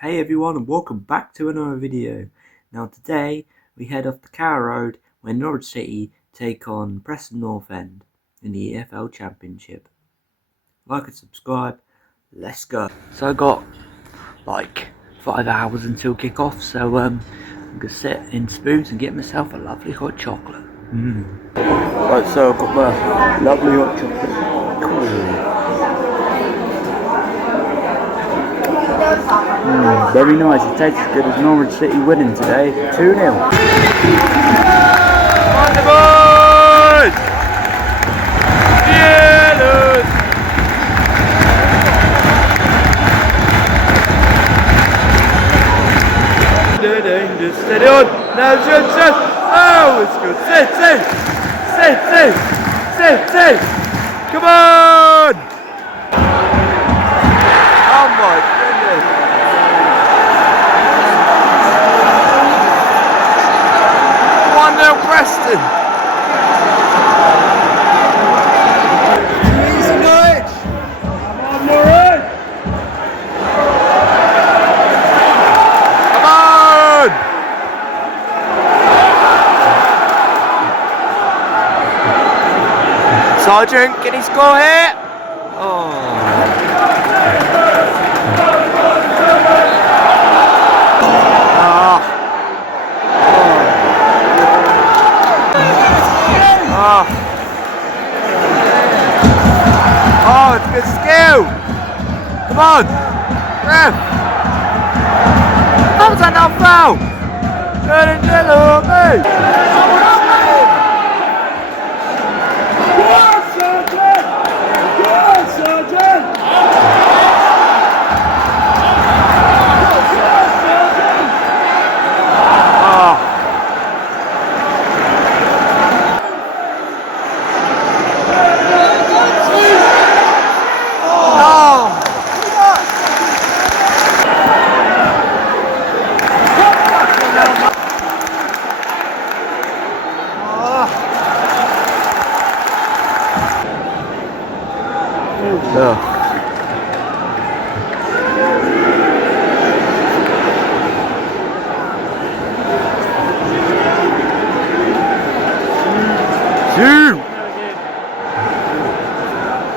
Hey everyone, and welcome back to another video. Now today we head off to Carrow where Norwich City take on Preston North in the EFL Championship. Like and subscribe, let's go. So I got like 5 hours until kick-off, so I'm gonna sit in Spoons and get myself a lovely hot chocolate. Right, so I've got my lovely hot chocolate. Cool. Very nice, it tastes as good as Norwich City winning today, 2-0. On the board! Yellows! Steady on, now shot! Oh, it's good, sit! Come on! Oh my goodness! 1-0 Preston! Easy Norwich! Come on Norwich! Come on! Sergeant, can he score here? Oh. Oh, it's good skill! Come on! Ref! How was that not foul? Turn and yellow, mate! Go on, Sergeant! Go on, Sergeant! Shoot!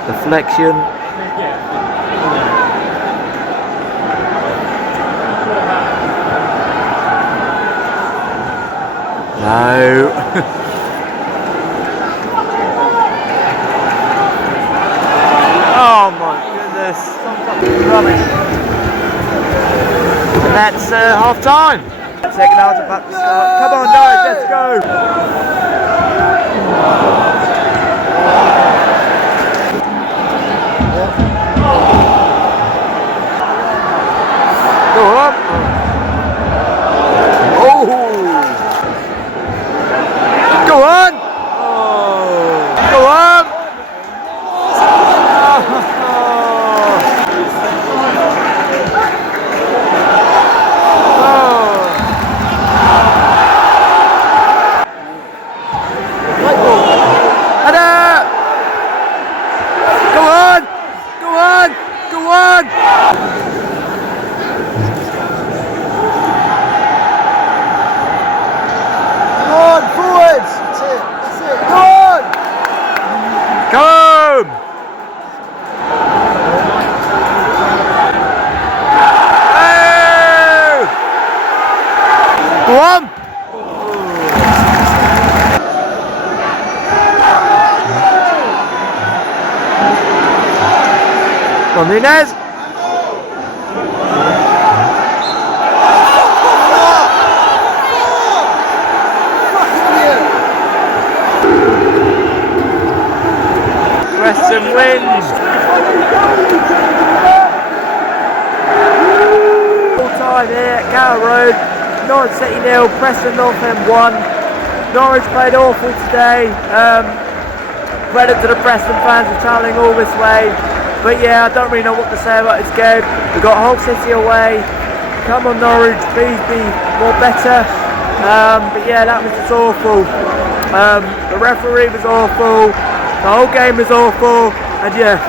Deflection. No. Oh my goodness. Rubbish. And that's half time. Second half about to start. Come on guys, let's go. Go up. Oh. Go on. Oh. Go on. Go on! Come on, forwards! That's it! Go on! Come! Hey! Go on! Nunez. Preston wins. Full time here at Carrow Road. Norwich City 0, Preston North 1. Norwich played awful today. Credit to the Preston fans for travelling all this way. But yeah, I don't really know what to say about this game. We've got Hull City away. Come on Norwich, please be more better. But yeah, that was just awful. The referee was awful. The whole game was awful. And yeah,